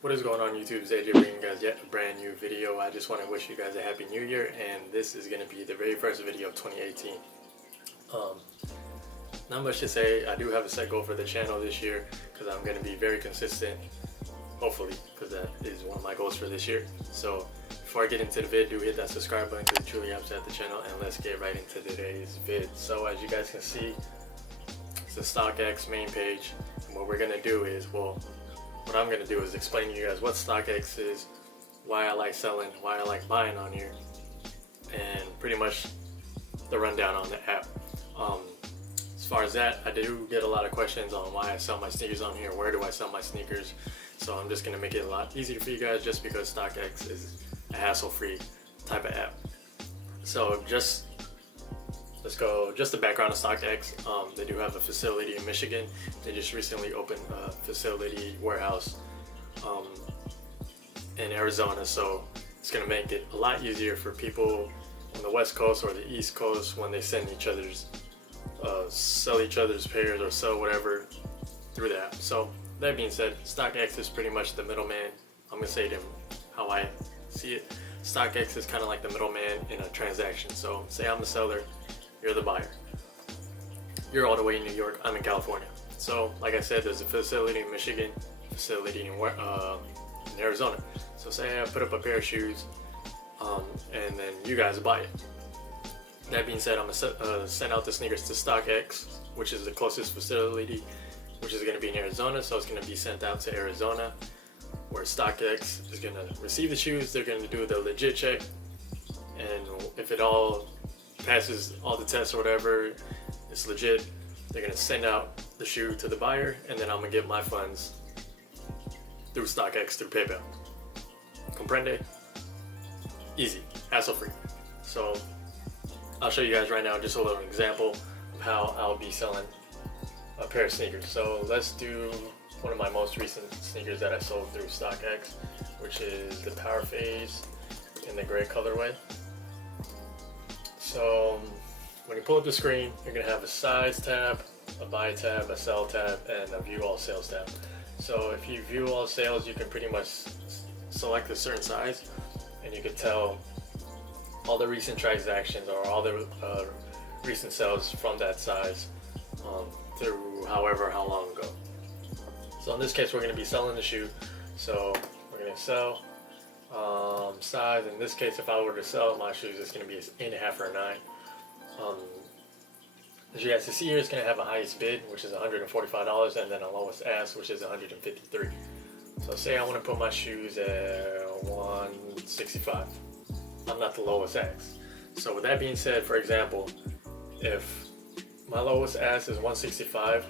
What is going on YouTube? It's AJ bringing you guys yet a brand new video. I just want to wish you guys a happy new year, and this is going to be the very first video of 2018. Not much to say. I do have a set goal for the channel this year because I'm going to be very consistent, hopefully, because that is one of my goals for this year. So before I get into the vid, do hit that subscribe button because it truly helps out the channel, and let's get right into today's vid. So as you guys can see, it's the Stockx main page, and what we're going to do is, what I'm going to do is explain to you guys what Stockx is, why I like selling, why I like buying on here, and pretty much the rundown on the app. As far as that, I do get a lot of questions on why I sell my sneakers on here, where do I sell my sneakers, so I'm just going to make it a lot easier for you guys just because Stockx is a hassle-free type of app. So let's go, just the background of Stockx. They do have a facility in Michigan. They just recently opened a facility warehouse in Arizona, so it's going to make it a lot easier for people on the West Coast or the East Coast when they sell each other's pairs or sell whatever through the app. So that being said, Stockx is pretty much the middleman. I'm going to say them how I see it. Stockx is kind of like the middleman in a transaction. So say I'm the seller, you're the buyer. You're all the way in New York, I'm in California. So like I said, there's a facility in Michigan, facility in Arizona. So say I put up a pair of shoes and then you guys buy it. That being said, I'm gonna send out the sneakers to Stockx, which is the closest facility, which is gonna be in Arizona. So it's gonna be sent out to Arizona, where Stockx is gonna receive the shoes. They're gonna do the legit check, and if it all passes all the tests or whatever, it's legit, they're gonna send out the shoe to the buyer, and then I'm gonna get my funds through Stockx through PayPal. Comprende? Easy, hassle-free. So I'll show you guys right now just a little example of how I'll be selling a pair of sneakers. So let's do one of my most recent sneakers that I sold through Stockx, which is the Power Phase in the gray colorway. So when you pull up the screen, you're going to have a size tab, a buy tab, a sell tab, and a view all sales tab. So if you view all sales, you can pretty much select a certain size, and you can tell all the recent transactions or all the recent sales from that size through how long ago. So in this case, we're going to be selling the shoe. So we're going to sell size. In this case, if I were to sell my shoes, it's going to be an 8.5 or a 9. As you guys can see here, it's going to have a highest bid, which is $145, and then a lowest ask, which is $153. So say I want to put my shoes at $165. I'm not the lowest ask. So with that being said, for example, if my lowest ask is $165,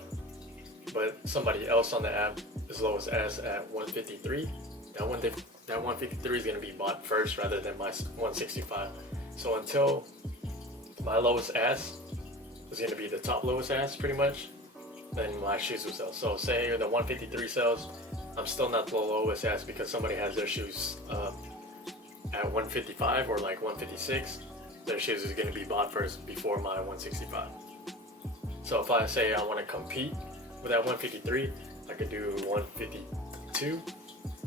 but somebody else on the app is lowest ask at $153, that $153 is going to be bought first rather than my $165. So until my lowest ask is going to be the top lowest ask pretty much, then my shoes will sell. So say the $153 sells, I'm still not the lowest ask because somebody has their shoes at $155 or like $156. Their shoes is going to be bought first before my $165. So if I say I want to compete with that $153, I could do $152,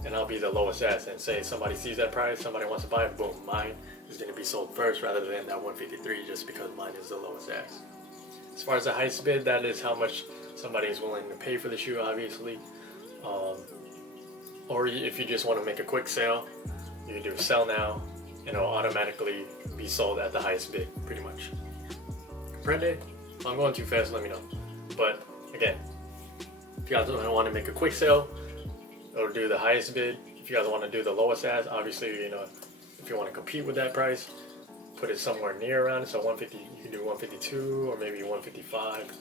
and I'll be the lowest ask. And say somebody sees that price, somebody wants to buy it, boom, mine is going to be sold first rather than that $153, just because mine is the lowest ask. As far as the highest bid, that is how much somebody is willing to pay for the shoe, obviously. Or if you just want to make a quick sale, you can do sell now, and it'll automatically be sold at the highest bid, pretty much. Comprende? If I'm going too fast, let me know. But again, if you guys don't want to make a quick sale, it'll do the highest bid. If you guys want to do the lowest ask, obviously, if you want to compete with that price, put it somewhere near around it. So 150, you can do 152 or maybe 155.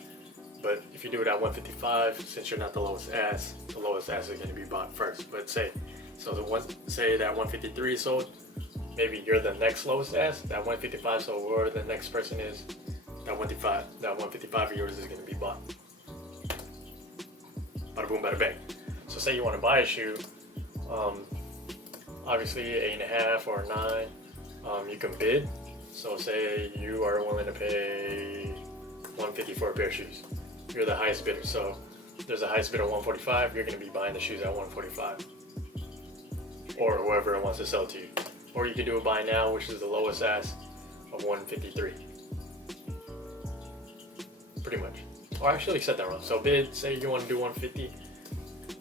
But if you do it at 155, since you're not the lowest ask is going to be bought first. But say that 153 sold, maybe you're the next lowest ask, that 155, so where the next person is, that 155 of yours is going to be bought. Bada boom, bada bang. So say you want to buy a shoe, obviously 8.5 or 9, you can bid. So say you are willing to pay $150 for a pair of shoes. You're the highest bidder. So there's a highest bid of $145, you're going to be buying the shoes at $145. or whoever wants to sell to you. Or you could do a buy now, which is the lowest ask of 153. Pretty much. Or actually set that wrong. So bid, say you want to do 150,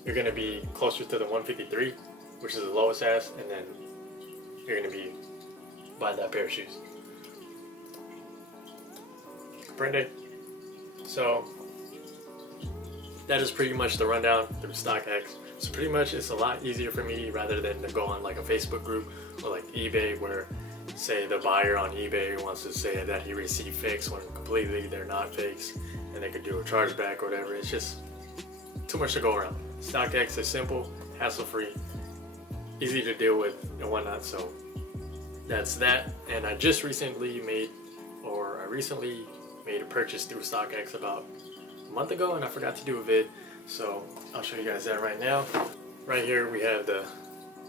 you're going to be closer to the 153, which is the lowest ask, and then you're going to be buying that pair of shoes. Print day. So that is pretty much the rundown through StockX. So pretty much it's a lot easier for me rather than to go on like a Facebook group or like eBay, where say the buyer on eBay wants to say that he received fakes when completely they're not fakes, and they could do a chargeback or whatever. It's just too much to go around. StockX is simple, hassle-free, easy to deal with and whatnot. So that's that. And I recently made a purchase through StockX about a month ago, and I forgot to do a vid, so I'll show you guys that right now. Right here we have the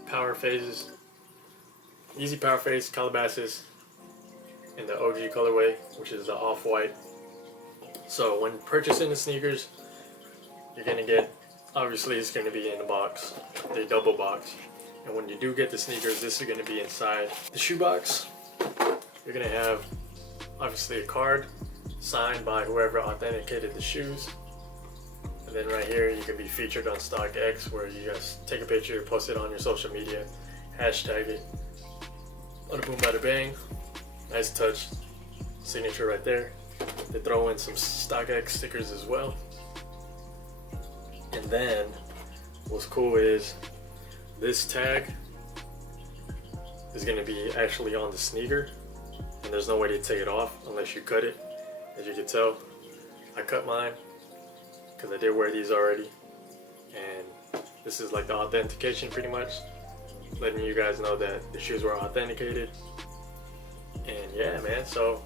power phases, easy power phase Calabasas in the OG colorway, which is the off-white. So when purchasing the sneakers, you're gonna get, obviously it's gonna be in the box, the double box. And when you do get the sneakers, this is gonna be inside the shoe box. You're gonna have obviously a card signed by whoever authenticated the shoes. And then right here, you can be featured on StockX, where you guys take a picture, post it on your social media, hashtag it. Bada boom, bada bang. Nice touch. Signature right there. They throw in some StockX stickers as well. And then what's cool is this tag is going to be actually on the sneaker, and there's no way to take it off unless you cut it. As you can tell, I cut mine because I did wear these already, and this is like the authentication, pretty much letting you guys know that the shoes were authenticated. And yeah, man, so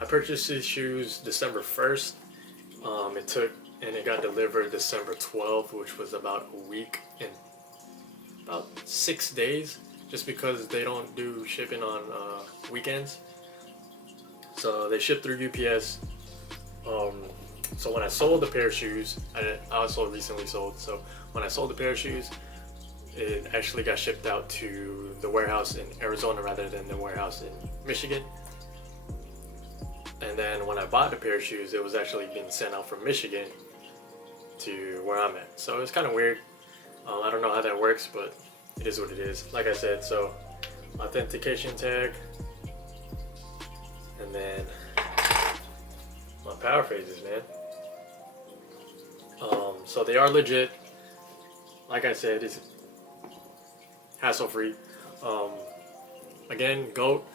I purchased these shoes December 1st. It got delivered December 12th, which was about a week and about 6 days, just because they don't do shipping on weekends. So they ship through UPS. So when I sold the pair of shoes, I also recently sold. So when I sold the pair of shoes, it actually got shipped out to the warehouse in Arizona rather than the warehouse in Michigan. And then when I bought the pair of shoes, it was actually being sent out from Michigan to where I'm at. So it's kind of weird. I don't know how that works, but it is what it is. Like I said, so authentication tag, and then my power phases, man. So they are legit. Like I said, it's hassle-free. Again, GOAT.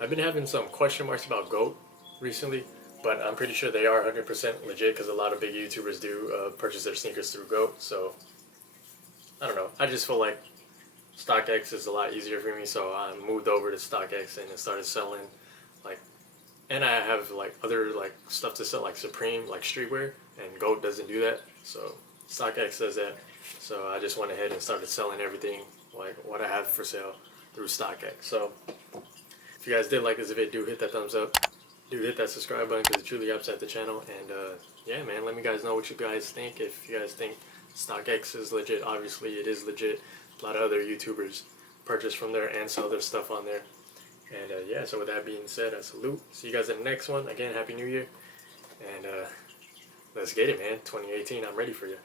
I've been having some question marks about GOAT recently, but I'm pretty sure they are 100% legit, because a lot of big YouTubers do purchase their sneakers through GOAT. So I don't know. I just feel like StockX is a lot easier for me, so I moved over to StockX and started selling and I have other stuff to sell, like Supreme, like streetwear, and GOAT doesn't do that. So StockX does that. So I just went ahead and started selling everything like what I have for sale through StockX. So if you guys did like this video, do hit that thumbs up. Do hit that subscribe button, because it truly helps out the channel. And yeah, man, let me guys know what you guys think. If you guys think StockX is legit, obviously it is legit. A lot of other YouTubers purchase from there and sell their stuff on there. And yeah, so with that being said, I salute. See you guys in the next one. Again, Happy New Year. And let's get it, man. 2018, I'm ready for you.